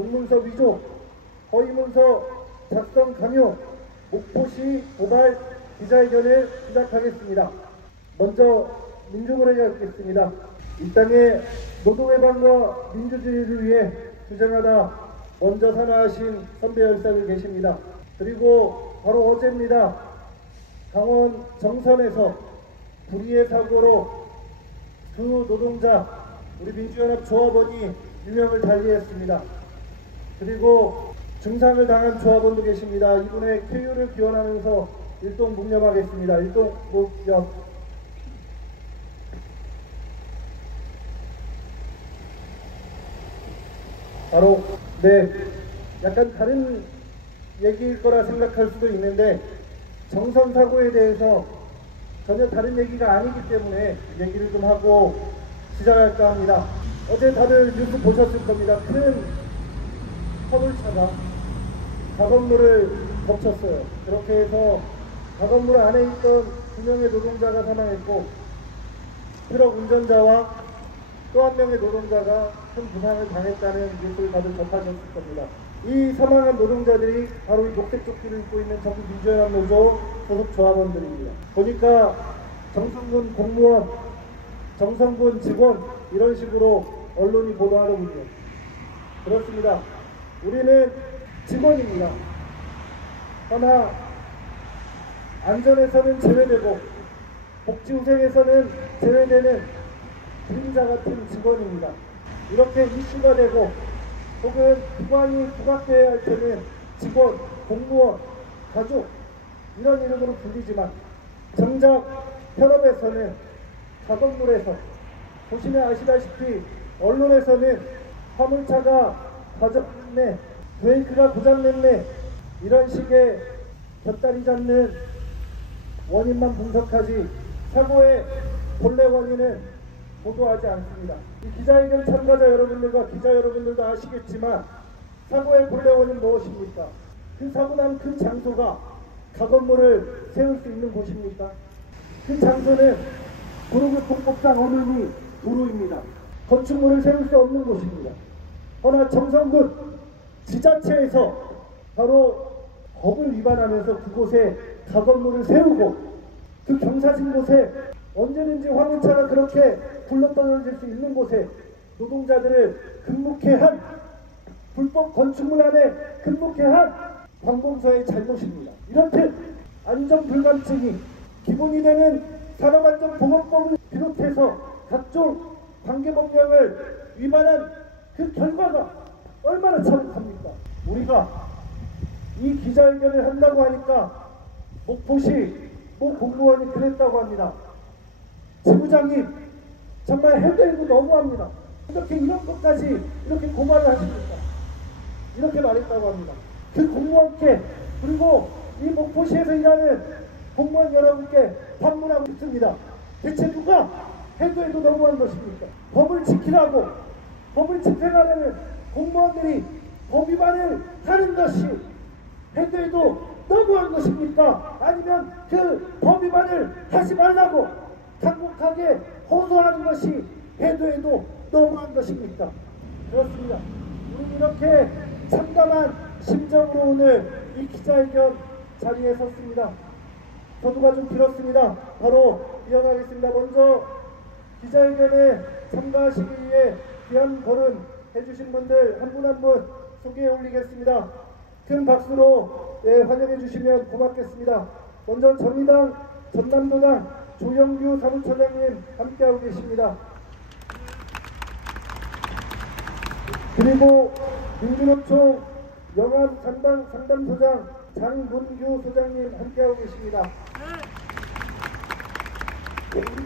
공문서 위조, 허위문서 작성 강요, 목포시 고발 기자회견을 시작하겠습니다. 먼저 민중을 해야겠습니다. 이 땅의 노동해방과 민주주의를 위해 투쟁하다 먼저 산화하신 선배 열사들 계십니다. 그리고 바로 어제입니다. 강원 정선에서 불의의 사고로 두 노동자, 우리 민주연합 조합원이 유명을 달리했습니다. 그리고 중상을 당한 조합원도 계십니다. 이분의 쾌유를 기원하면서 일동 묵념하겠습니다. 일동 묵념. 바로 약간 다른 얘기일 거라 생각할 수도 있는데 정선 사고에 대해서 전혀 다른 얘기가 아니기 때문에 얘기를 좀 하고 시작할까 합니다. 어제 다들 뉴스 보셨을 겁니다. 큰 화물차가 작업물을 덮쳤어요. 그렇게 해서 작업물 안에 있던 2명의 노동자가 사망했고 트럭 운전자와 또 한 명의 노동자가 큰 부상을 당했다는 뉴스를 다들 접하셨을 겁니다. 이 사망한 노동자들이 바로 이 녹색 조끼를 입고 있는 전국 민주연합 노조 소속 조합원들입니다. 보니까 정성군 공무원, 정성군 직원 이런 식으로 언론이 보도하더군요. 그렇습니다. 우리는 직원입니다. 그러나 안전에서는 제외되고 복지후생에서는 제외되는 그림자 같은 직원입니다. 이렇게 이슈가 되고 혹은 기관이 부각되어야 할 때는 직원, 공무원, 가족 이런 이름으로 불리지만 정작 현업에서는 작업물에서 보시면 아시다시피 언론에서는 화물차가 과적냈네, 브레이크가 고장냈네 이런 식의 곁다리 잡는 원인만 분석하지 사고의 본래 원인은 보도하지 않습니다. 이 기자회견 참가자 여러분들과 기자 여러분들도 아시겠지만 사고의 본래 원인 무엇입니까? 그 사고 난 그 장소가 작업물을 세울 수 있는 곳입니까? 그 장소는 도로교통법상 어머니 도로입니다. 건축물을 세울 수 없는 곳입니다. 그러나 정성군 지자체에서 바로 법을 위반하면서 그곳에 작업물을 세우고 그 경사진 곳에 언제든지 화물차가 그렇게 굴러떨어질 수 있는 곳에 노동자들을 근무케 한 불법 건축물 안에 근무케 한 관공서의 잘못입니다. 이렇듯 안전불감증이 기본이 되는 산업안전보건법을 비롯해서 각종 관계법령을 위반한 그 결과가 얼마나 참혹합니까? 우리가 이 기자회견을 한다고 하니까 목포시 모 공무원이 그랬다고 합니다. 지부장님 정말 해도 해도 너무합니다. 어떻게 이런 것까지 이렇게 고발을 하십니까? 이렇게 말했다고 합니다. 그 공무원께 그리고 이 목포시에서 일하는 공무원 여러분께 반문하고 있습니다. 대체 누가 해도 해도 너무한 것입니까? 법을 지키라고 법을 집행하려는 공무원들이 법 위반을 하는 것이 해도 해도 너무한 것입니까? 아니면 그 법 위반을 하지 말라고 강력하게 호소하는 것이 해도 해도 너무한 것입니까? 그렇습니다. 우리 이렇게 참담한 심정으로 오늘 이 기자회견 자리에 섰습니다. 저도가 좀 길었습니다. 바로 이어가겠습니다. 먼저 기자회견에 참가하시기 위해 귀한 걸음 해주신 분들 한 분 한 분 소개해 올리겠습니다. 큰 박수로 환영해 주시면 고맙겠습니다. 먼저 정의당 전남도당 조영규 사무처장님 함께하고 계십니다. 그리고 민주노총 영암 상담소장 장문규 소장님 함께하고 계십니다.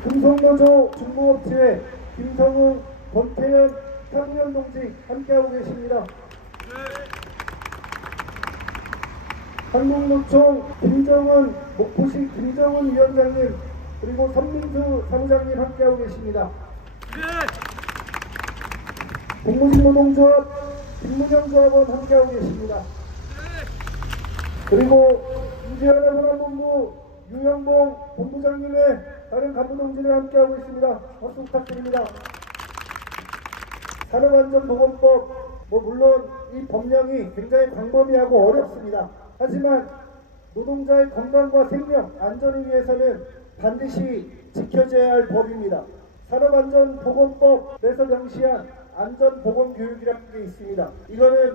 금속노조 중공업체 김성웅, 권태현, 상무현 동지 함께하고 계십니다. 한국노총 김정은, 목포시 김정은 위원장님 그리고 선민수 사무장님 함께하고 계십니다. 공무진노동조합 김문영 조합원 함께하고 계십니다. 그리고 민주연합 현안본부 유영봉 본부장님의 다른 간부동지들 함께하고 있습니다. 박수 부탁드립니다. 산업안전보건법 물론 이 법령이 굉장히 광범위하고 어렵습니다. 하지만 노동자의 건강과 생명, 안전을 위해서는 반드시 지켜져야 할 법입니다. 산업안전보건법에서 명시한 안전보건교육이라는 게 있습니다. 이거는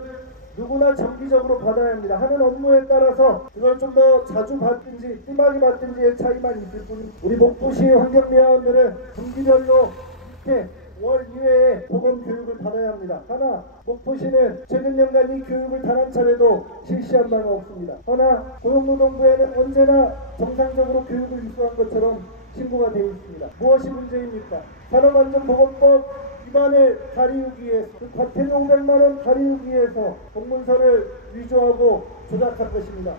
누구나 정기적으로 받아야 합니다. 하는 업무에 따라서 그걸 좀 더 자주 받든지 뜸하게 받든지의 차이만 있을 뿐입니다. 우리 목포시 환경미화원들은 분기별로 이렇게 5월 2회에 보건교육을 받아야 합니다. 하나 목포시는 최근 년간 이 교육을 단 한 차례도 실시한 바가 없습니다. 하나 고용노동부에는 언제나 정상적으로 교육을 이수한 것처럼 신고가 되어 있습니다. 무엇이 문제입니까? 산업안전보건법 위반을 가리우기 위해서 과태료 500만 원 가리우기 위해서 공문서를 위조하고 조작한 것입니다.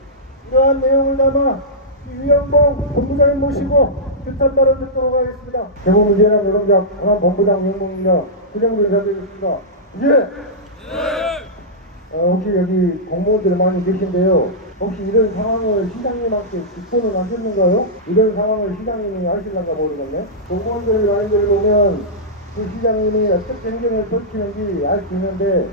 이러한 내용을 담아 유영봉 본부장을 모시고 규탄 발언 듣도록 하겠습니다. 대구문제나 노동자 강한본부장 영봉입니다. 구정부 인사드리겠습니다. 이제 혹시 여기 공무원들 많이 계신데요. 혹시 이런 상황을 시장님한테 직보는 하셨는가요? 이런 상황을 시장님이 하실란가 모르겠네. 공무원들 말들을 보면 그 시장님이 어떻게 행정을 펼치는지 알 수 있는데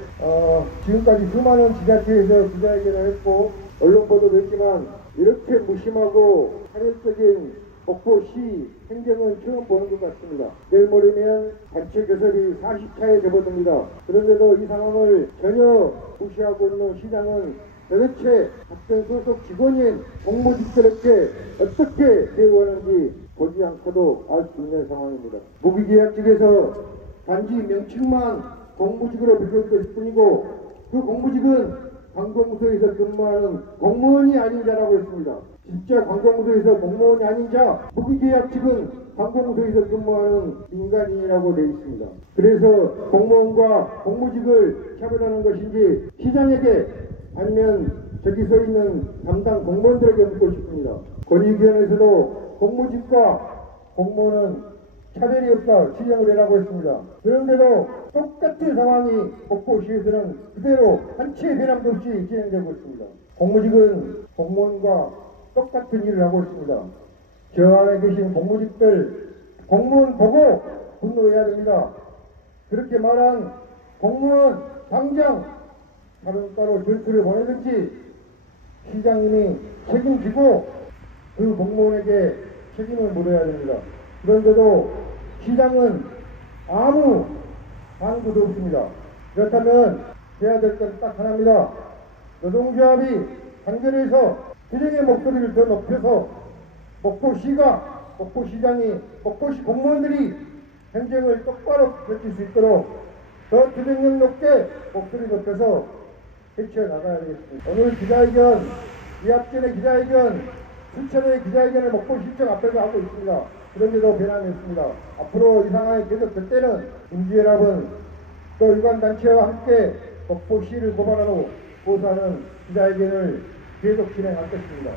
지금까지 수많은 지자체에서 기자회견을 했고 언론 보도도 했지만 이렇게 무심하고 한일적인 목포시 행정은 처음 보는 것 같습니다. 내일 모레면 단체 교섭이 40차에 접어듭니다. 그런데도 이 상황을 전혀 무시하고 있는 시장은 도대체 같은 소속 직원인 공무직들에게 어떻게 대우하는지 보지 않고도 알 수 있는 상황입니다. 무기계약 측에서 단지 명칭만 공무직으로 비롯될 뿐이고 그 공무직은 관공서에서 근무하는 공무원이 아닌 자라고 했습니다. 진짜 관공서에서 공무원이 아닌 자, 무기계약 측은 관공서에서 근무하는 민간인이라고 되어 있습니다. 그래서 공무원과 공무직을 차별하는 것인지 시장에게 아니면 저기 서 있는 담당 공무원들에게 묻고 싶습니다. 권익위원회에서도 공무직과 공무원은 차별이 없다 지적을 해라고 했습니다. 그런데도 똑같은 상황이 목포시에서는 그대로 한치의 변함도 없이 진행되고 있습니다. 공무직은 공무원과 똑같은 일을 하고 있습니다. 저 안에 계신 공무직들 공무원 보고 분노해야 됩니다. 그렇게 말한 공무원 당장 따로 전투를 보내든지 시장님이 책임지고 그 공무원에게 책임을 물어야 됩니다. 그런데도 시장은 아무 방구도 없습니다. 그렇다면 해야 될 건 딱 하나입니다. 노동조합이 단결해서 규정의 목소리를 더 높여서 목포시가, 목포시장이, 목포시 공무원들이 행정을 똑바로 펼칠 수 있도록 더 규정력 높게 목소리 높여서 헤쳐나가야 되겠습니다. 오늘 기자회견, 이 앞전의 기자회견, 수천의 기자회견을 목포시청 앞에서 하고 있습니다. 그런데도 변함이 없습니다. 앞으로 이 상황이 계속될 때는 민주연합은 또 유관단체와 함께 목포시를 고발하고 고소하는 기자회견을 계속 진행할 것입니다.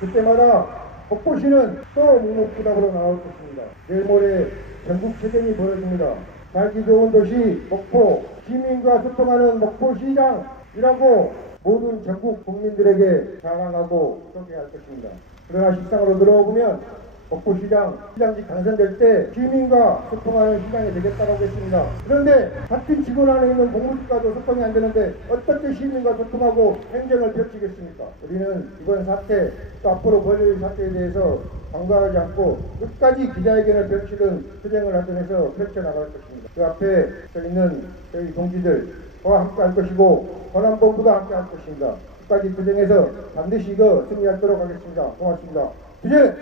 그때마다 목포시는 또 묵묵부답으로 나올 것입니다. 내일 모레 전국체전이 벌어집니다. 살기 좋은 도시 목포, 시민과 소통하는 목포시장이라고 모든 전국 국민들에게 자랑하고 소개할 것입니다. 그러나 식상으로 들어보면 목포시장, 시장직 당선될 때 시민과 소통하는 시장이 되겠다고 했습니다. 그런데 같은 직원 안에 있는 공무직과도 소통이 안 되는데 어떻게 시민과 소통하고 행정을 펼치겠습니까? 우리는 이번 사태, 또 앞으로 벌어질 사태에 대해서 방관하지 않고 끝까지 기자회견을 펼치든 투쟁을 하든 해서 펼쳐나갈 것입니다. 그 앞에 서 있는 저희 동지들과 함께 할 것이고 권한본부가 함께 할 것입니다. 끝까지 투쟁해서 반드시 이거 승리하도록 하겠습니다. 고맙습니다. 투쟁!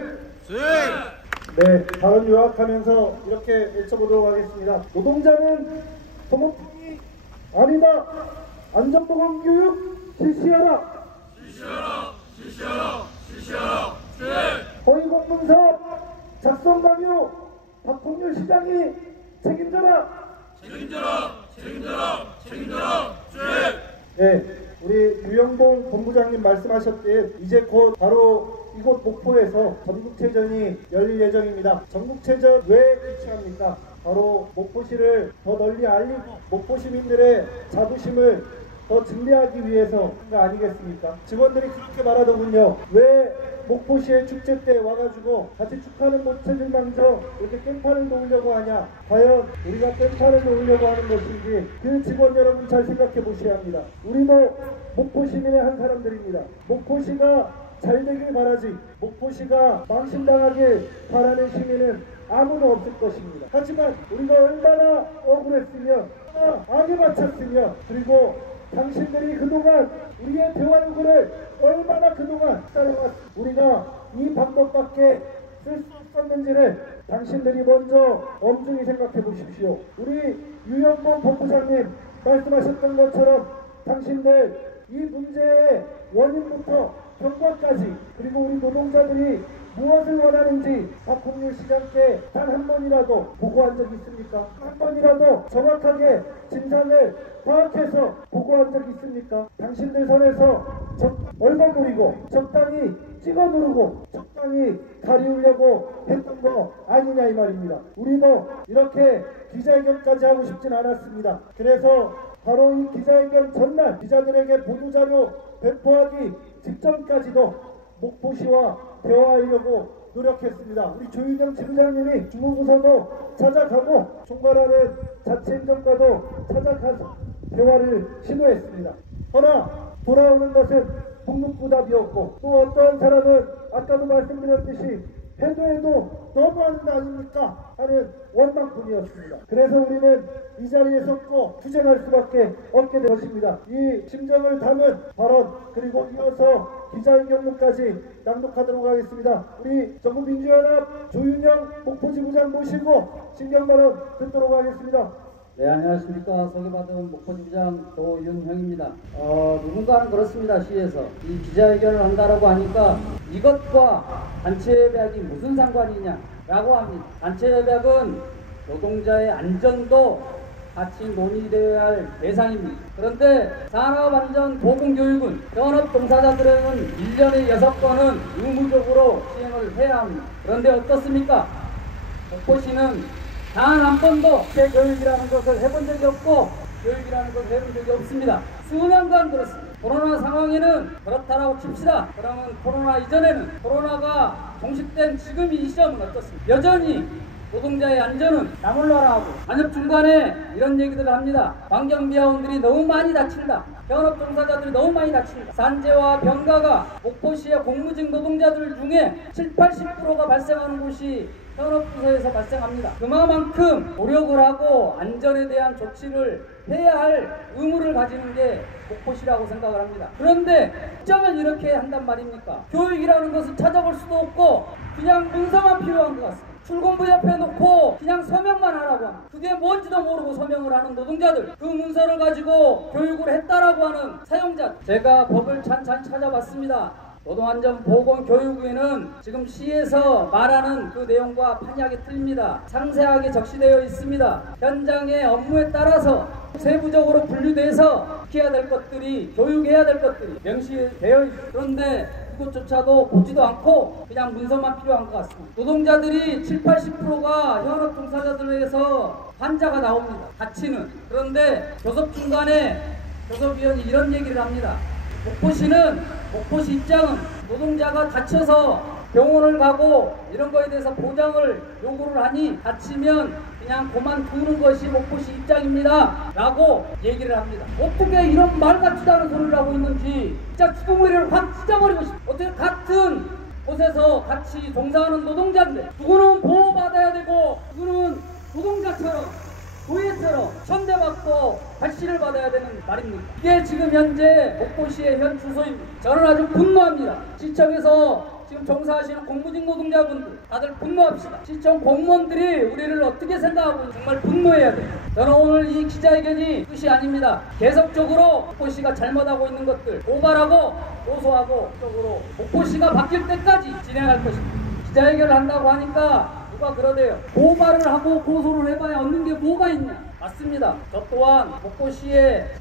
네, 발언 요약하면서 이렇게 외쳐보도록 하겠습니다. 노동자는 소모품이 아니다. 안전보건교육 실시하라. 실시하라. 허위공문서 작성 강요 박홍렬 시장이 책임져라. 네, 우리 유영봉 본부장님 말씀하셨듯 이제 곧 바로 이곳 목포에서 전국체전이 열릴 예정입니다. 전국체전 왜 개최합니까? 바로 목포시를 더 널리 알리고 목포 시민들의 자부심을 더 증대하기 위해서가 아니겠습니까? 직원들이 그렇게 말하더군요. 왜 목포시의 축제 때 와가지고 같이 축하는 못해줄망정 이렇게 깽판을 놓으려고 하냐. 과연 우리가 깽판을 놓으려고 하는 것인지 그 직원 여러분 잘 생각해 보셔야 합니다. 우리도 목포 시민의 한 사람들입니다. 목포시가 잘 되길 바라지 목포시가 망신당하길 바라는 시민은 아무도 없을 것입니다. 하지만 우리가 얼마나 억울했으면 악에 바쳤으면 그리고 당신들이 그동안 우리의 대화요구를 얼마나 그동안 따라왔 우리가 이 방법밖에 쓸 수 없었는지를 당신들이 먼저 엄중히 생각해 보십시오. 우리 유영범 본부장님 말씀하셨던 것처럼 당신들 이 문제의 원인부터 경과까지 그리고 우리 노동자들이 무엇을 원하는지 박홍일 시장께 단 한 번이라도 보고한 적이 있습니까? 한 번이라도 정확하게 진상을 파악해서 보고한 적이 있습니까? 당신들 선에서 얼버무리고 적당히 찍어 누르고 적당히 가리우려고 했던 거 아니냐 이 말입니다. 우리도 이렇게 기자회견까지 하고 싶진 않았습니다. 그래서 바로 이 기자회견 전날 기자들에게 보도자료 배포하기 직전까지도 목포시와 대화하려고 노력했습니다. 우리 조윤영 지부장님이 주무부서도 찾아가고 총괄하는 자치행정과도 찾아가서 대화를 시도했습니다. 그러나 돌아오는 것은 묵묵부답이었고 또 어떠한 사람은 아까도 말씀드렸듯이 해도 너무하는 거 아닙니까? 하는 원망뿐이었습니다. 그래서 우리는 이 자리에 섰고 투쟁할 수밖에 없게 된 것입니다. 이 심정을 담은 발언 그리고 이어서 기자회견문까지 낭독하도록 하겠습니다. 우리 전국민주연합 조윤영 목포지부장 모시고 신경 발언 듣도록 하겠습니다. 네, 안녕하십니까. 소개받은 목포지부장 조윤형입니다. 누군가는 그렇습니다. 시에서 이 기자회견을 한다라고 하니까 이것과 단체협약이 무슨 상관이냐라고 합니다. 단체협약은 노동자의 안전도 같이 논의되어야 할 대상입니다. 그런데 산업안전보건교육은 현업 종사자들에는 1년에 6번은 의무적으로 시행을 해야 합니다. 그런데 어떻습니까? 목포시는 단 한 번도 교육이라는 것을 해본 적이 없고 교육이라는 것을 해본 적이 없습니다. 수년간 그렇습니다. 코로나 상황에는 그렇다라고 칩시다. 그러면 코로나 이전에는 코로나가 종식된 지금 이 시점은 어떻습니까? 여전히 노동자의 안전은 나몰라라고 안협 중간에 이런 얘기들을 합니다. 환경미화원들이 너무 많이 다친다. 현업 종사자들이 너무 많이 다친다. 산재와 병가가 목포시의 공무직 노동자들 중에 70~80%가 발생하는 곳이 현업부서에서 발생합니다. 그만큼 노력을 하고 안전에 대한 조치를 해야 할 의무를 가지는 게 목포시라고 생각을 합니다. 그런데 어쩌면 이렇게 한단 말입니까? 교육이라는 것을 찾아볼 수도 없고 그냥 문서만 필요한 것 같습니다. 출근부 옆에 놓고 그냥 서명만 하라고 합니다. 그게 뭔지도 모르고 서명을 하는 노동자들, 그 문서를 가지고 교육을 했다라고 하는 사용자, 제가 법을 찬찬히 찾아봤습니다. 노동안전보건교육위는 지금 시에서 말하는 그 내용과 판이하게 틀립니다. 상세하게 적시되어 있습니다. 현장의 업무에 따라서 세부적으로 분류돼서 지켜야 될 것들이, 교육해야 될 것들이 명시되어 있습니다. 그런데 그것조차도 보지도 않고 그냥 문서만 필요한 것 같습니다. 노동자들이 70~80%가 현업 종사자들에게서 환자가 나옵니다. 다치는. 그런데 교섭 중간에 교섭위원이 이런 얘기를 합니다. 목포시 입장은 노동자가 다쳐서 병원을 가고 이런 거에 대해서 보장을 요구를 하니 다치면 그냥 그만두는 것이 목포시 입장입니다 라고 얘기를 합니다. 어떻게 이런 말 같지도 않은 소리를 하고 있는지 진짜 주둥이를 확 찢어버리고 싶어요. 어떻게 같은 곳에서 같이 종사하는 노동자인데 누구는 보호받아야 되고 누구는 노동자처럼 도예처럼 천대받고 발시를 받아야 되는 말입니다. 이게 지금 현재 목포시의 현 주소입니다. 저는 아주 분노합니다. 시청에서 지금 종사하시는 공무직 노동자분들 다들 분노합시다. 시청 공무원들이 우리를 어떻게 생각하고 있는지 정말 분노해야 돼요. 저는 오늘 이 기자회견이 끝이 아닙니다. 계속적으로 목포시가 잘못하고 있는 것들 고발하고 고소하고 쪽으로 목포시가 바뀔 때까지 진행할 것입니다. 기자회견을 한다고 하니까 누가 그러대요. 고발을 하고 고소를 해봐야 얻는 게 뭐가 있냐. 맞습니다. 저 또한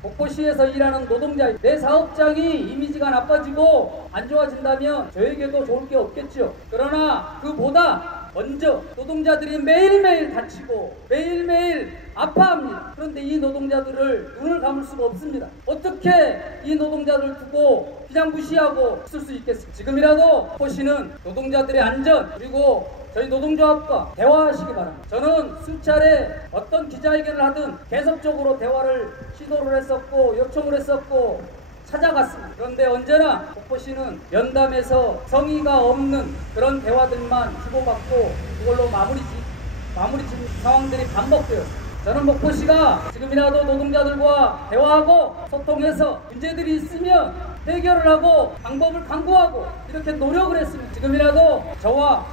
목포시에서 일하는 노동자, 내 사업장이 이미지가 나빠지고 안 좋아진다면 저에게도 좋을 게 없겠죠. 그러나 그보다 먼저 노동자들이 매일매일 다치고 매일매일 아파합니다. 그런데 이 노동자들을 눈을 감을 수가 없습니다. 어떻게 이 노동자들을 두고 그냥 무시하고 있을 수 있겠습니까? 지금이라도 보시는 노동자들의 안전 그리고 저희 노동조합과 대화하시기 바랍니다. 저는 수차례 어떤 기자회견을 하든 계속적으로 대화를 시도를 했었고 요청을 했었고 찾아갔습니다. 그런데 언제나 복포시는 면담에서 성의가 없는 그런 대화들만 주고받고 그걸로 마무리 짓는 상황들이 반복되었습니다. 저는 목포시가 지금이라도 노동자들과 대화하고 소통해서 문제들이 있으면 해결을 하고 방법을 강구하고 이렇게 노력을 했습니다. 지금이라도 저와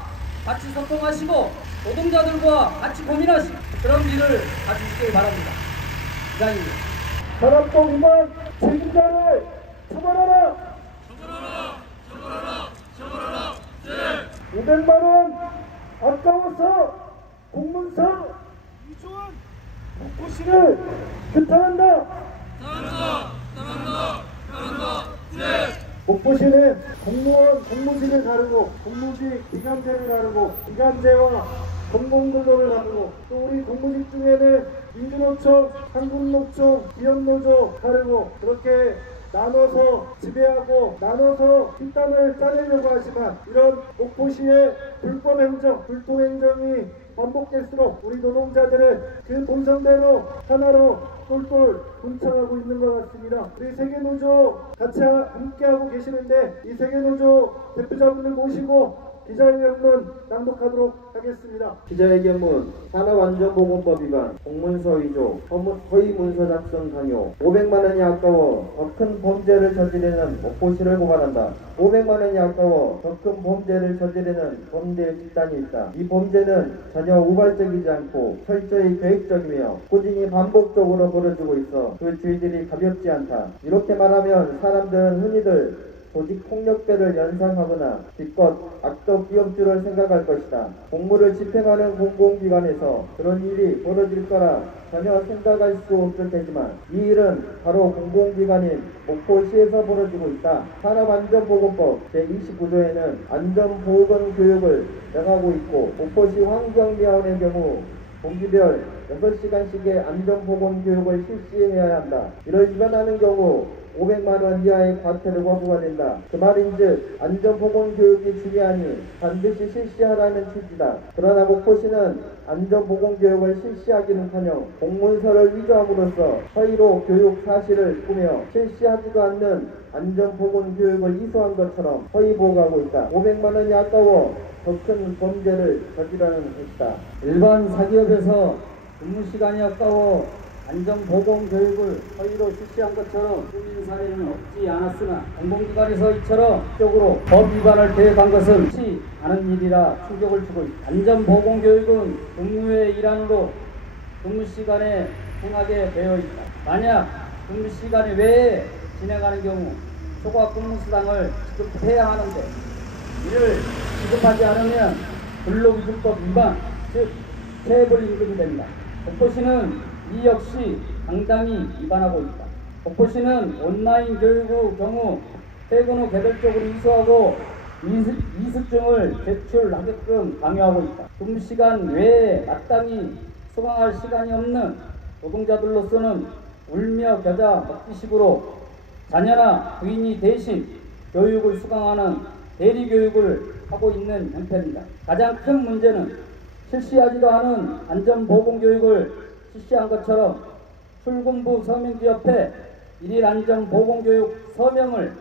같이 소통하시고 노동자들과 같이 고민하시고 그런 일을 가지시길 바랍니다. 이상입니다. 산업법 위반 책임자를 처벌하라! 500만 원 아까워서 공문서 이주원 목포시를 규탄한다. 목포시는 공무원 공무직을 다루고 공무직 기간제를 다루고 기간제와 공공근로를 다루고 또 우리 공무직 중에는 민주노총, 한국노총, 기업노조 다르고 그렇게 나눠서 지배하고 나눠서 뒷담을 짜내려고 하지만 이런 목포시의 불법행정, 불통행정이 반복될수록 우리 노동자들은 그 본성대로 하나로 똘똘 뭉쳐가고 있는 것 같습니다. 우리 세계노조 같이 함께하고 계시는데 이 세계노조 대표자분들 모시고 기자회견문 낭독하도록 하겠습니다. 기자회견문 산업안전보건법 위반, 공문서 위조, 허위 문서 작성 강요, 500만 원이 아까워 더 큰 범죄를 저지르는 목포시를 고발한다. 500만 원이 아까워 더 큰 범죄를 저지르는 범죄 집단이 있다. 이 범죄는 전혀 우발적이지 않고 철저히 계획적이며 꾸준히 반복적으로 벌어지고 있어 그 죄들이 가볍지 않다. 이렇게 말하면 사람들은 흔히들 조직폭력배를 연상하거나 기껏 악덕 기업주를 생각할 것이다. 공무를 집행하는 공공기관에서 그런 일이 벌어질 거라 전혀 생각할 수 없을 테지만 이 일은 바로 공공기관인 목포시에서 벌어지고 있다. 산업안전보건법 제29조에는 안전보건 교육을 명하고 있고 목포시 환경미화원의 경우 분기별 6시간씩의 안전보건 교육을 실시해야 한다. 이를 위반하는 경우 500만 원 이하의 과태료가 부과된다. 그 말인즉 안전보건교육이 중요하니 반드시 실시하라는 취지다. 그러나 목포시는 안전보건교육을 실시하기는커녕 공문서를 위조함으로써 허위로 교육 사실을 꾸며 실시하지도 않는 안전보건교육을 이수한 것처럼 허위 보고하고 있다. 500만 원이 아까워 더 큰 범죄를 저지르는 것이다. 일반 사기업에서 근무시간이 아까워 안전보건교육을 허위로 실시한 것처럼 국민 사례는 없지 않았으나 공공기관에서 이처럼 적극적으로 법 위반을 계획한 것은 쉽지 않은 일이라 충격을 주고 있다. 안전보건교육은 근무의 일환으로 근무시간에 행하게 되어 있다. 만약 근무시간 외에 진행하는 경우 초과 근무수당을 지급해야 하는데 이를 지급하지 않으면 근로기준법 위반, 즉 체불임금이 된다. 목포시는 이 역시 당당히 위반하고 있다. 목포시는 온라인 교육의 경우 퇴근 후 개별적으로 이수하고 이수증을 제출하게끔 강요하고 있다. 근무시간 외에 마땅히 수강할 시간이 없는 노동자들로서는 울며 겨자 먹기식으로 자녀나 부인이 대신 교육을 수강하는 대리교육을 하고 있는 형편이다. 가장 큰 문제는 실시하지도 않은 안전보건교육을 실시한 것처럼 출근부 서명지 옆에 일일 안전보건교육 서명을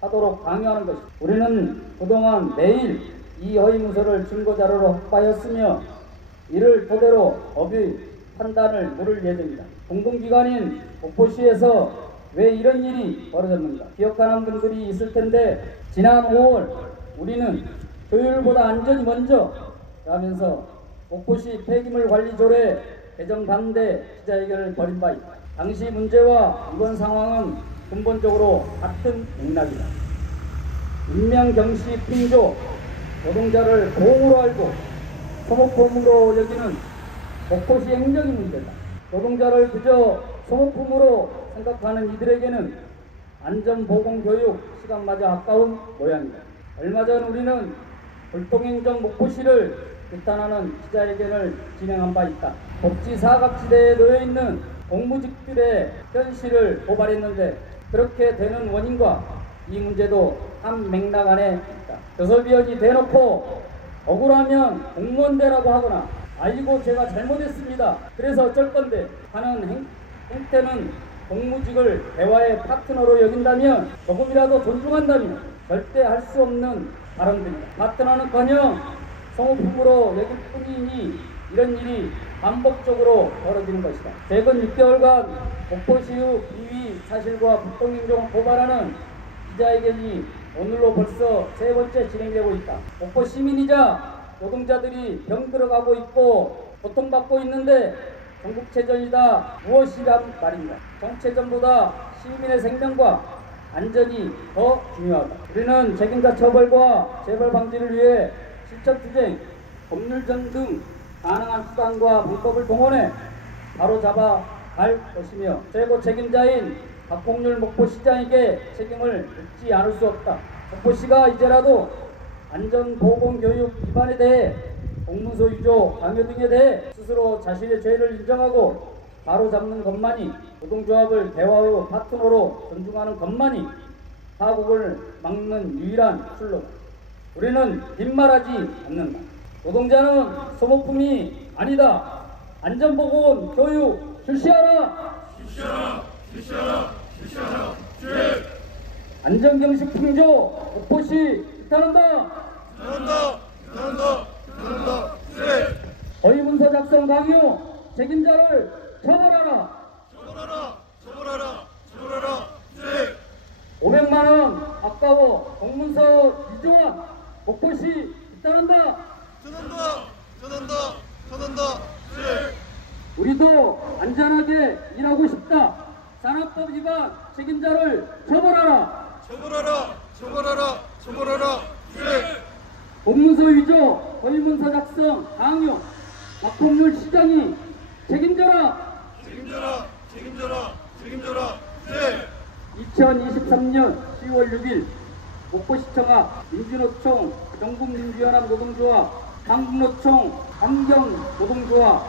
하도록 강요하는 것이다. 우리는 그동안 매일 이 허위문서를 증거자료로 확보하였으며 이를 토대로 법의 판단을 물을 예정이다. 공공기관인 목포시에서 왜 이런 일이 벌어졌는가 기억하는 분들이 있을 텐데 지난 5월 우리는 효율보다 안전이 먼저 라면서 목포시 폐기물 관리 조례 개정 반대 기자회견을 벌인 바 있다. 당시 문제와 이번 상황은 근본적으로 같은 맥락이다. 인명경시 핑조, 노동자를 공으로 알고 소모품으로 여기는 목포시 행정이 문제다. 노동자를 그저 소모품으로 생각하는 이들에게는 안전보건교육 시간마저 아까운 모양이다. 얼마 전 우리는 불통행정 목포시를 규탄하는 기자회견을 진행한 바 있다. 복지 사각지대에 놓여있는 공무직들의 현실을 고발했는데 그렇게 되는 원인과 이 문제도 한 맥락 안에 있다. 교섭위원이 대놓고 억울하면 공무원대라고 하거나 아이고 제가 잘못했습니다. 그래서 어쩔 건데 하는 행태는 공무직을 대화의 파트너로 여긴다면 조금이라도 존중한다면 절대 할 수 없는 발언들이다. 파트너는커녕 소모품으로 여길 뿐이니 이런 일이 반복적으로 벌어지는 것이다. 최근 6개월간 목포시의 비위 사실과 불통행정을 고발하는 기자회견이 오늘로 벌써 세 번째 진행되고 있다. 목포 시민이자 노동자들이 병들어가고 있고 고통받고 있는데 전국체전이다 무엇이란 말입니다. 정체전보다 시민의 생명과 안전이 더 중요하다. 우리는 책임자 처벌과 재발 방지를 위해 실천투쟁, 법률전 등 가능한 수단과 방법을 동원해 바로잡아 갈 것이며 최고 책임자인 박홍률 목포시장에게 책임을 묻지 않을 수 없다. 목포시가 이제라도 안전보건교육 위반에 대해 공문서 위조, 강요 등에 대해 스스로 자신의 죄를 인정하고 바로잡는 것만이 노동조합을 대화의 파트너로 존중하는 것만이 파국을 막는 유일한 출로다. 우리는 빈말하지 않는다. 노동자는 소모품이 아니다. 안전보건 교육 실시하라. 실시하라. 안전경식 풍조 목포시 규탄한다. 허위문서 작성 강요 책임자를 처벌하라. 500만원 아까워 공문서 위조한 목포시 규탄한다. 전한다. 우리도 안전하게 일하고 싶다. 산업법 위반 책임자를 처벌하라. 공문서 위조, 허위문서 작성, 강요, 박홍률 시장이 책임져라. 2023년 10월 6일 목포시청 앞 민주노총, 경북민주연합 노동조합, 강북노총, 환경노동조합,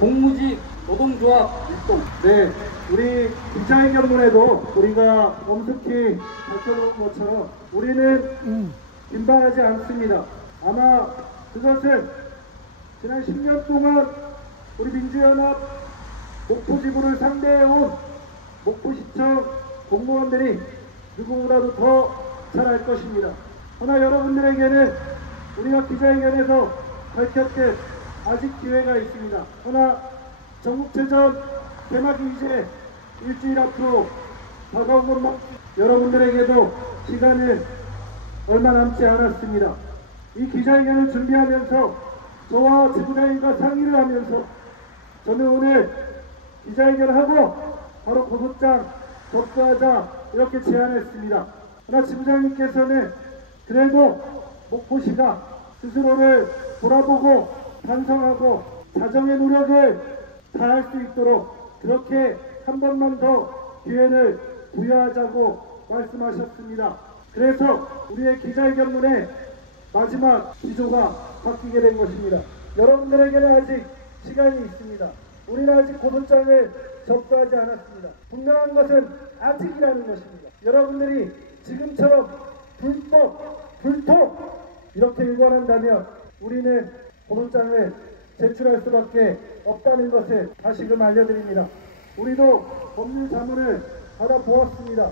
공무직 노동조합 일동. 네, 우리 기자회견문에도 우리가 엄숙히 밝혀놓은 것처럼 우리는 빈발하지 않습니다. 아마 그것은 지난 10년 동안 우리 민주연합 목포지부를 상대해온 목포시청 공무원들이 누구보다도 더 잘 알 것입니다. 그러나 여러분들에게는 우리가 기자회견에서 밝혔듯 아직 기회가 있습니다. 그러나 전국체전 개막이 이제 일주일 앞으로 다가온 것만 여러분들에게도 시간은 얼마 남지 않았습니다. 이 기자회견을 준비하면서 저와 지부장님과 상의를 하면서 저는 오늘 기자회견을 하고 바로 고소장 접수하자 이렇게 제안했습니다. 그러나 지부장님께서는 그래도 목포시가 스스로를 돌아보고 반성하고 자정의 노력을 다할 수 있도록 그렇게 한 번만 더 기회를 부여하자고 말씀하셨습니다. 그래서 우리의 기자회견문의 마지막 기조가 바뀌게 된 것입니다. 여러분들에게는 아직 시간이 있습니다. 우리는 아직 고소장을 접수하지 않았습니다. 분명한 것은 아직이라는 것입니다. 여러분들이 지금처럼 불법 이렇게 일관한다면 우리는 고소장을 제출할 수밖에 없다는 것을 다시금 알려드립니다. 우리도 법률 자문을 받아보았습니다.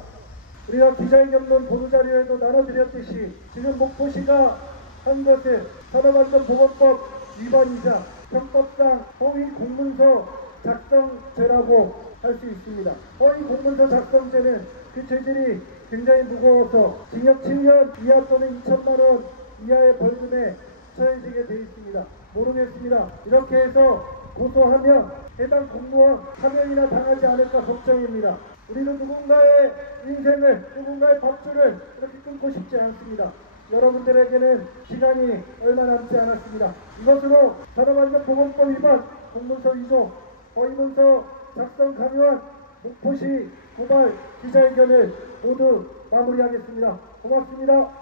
우리가 기자회견문 보도자료에도 나눠드렸듯이 지금 목포시가 한 것은 산업안전보건법 위반이자 형법상 허위 공문서 작성죄라고 할 수 있습니다. 허위 공문서 작성죄는 그 죄질이 굉장히 무거워서 징역 7년 이하 또는 2천만 원 이하의 벌금에 처해지게 되어 있습니다. 모르겠습니다. 이렇게 해서 고소하면 해당 공무원 파면이나 당하지 않을까 걱정입니다. 우리는 누군가의 인생을, 누군가의 밥줄을 이렇게 끊고 싶지 않습니다. 여러분들에게는 시간이 얼마 남지 않았습니다. 이것으로 산업안전보건법 위반, 공문서 위조, 허위문서 작성 강요한 목포시 고발 기자회견을 모두 마무리하겠습니다. 고맙습니다.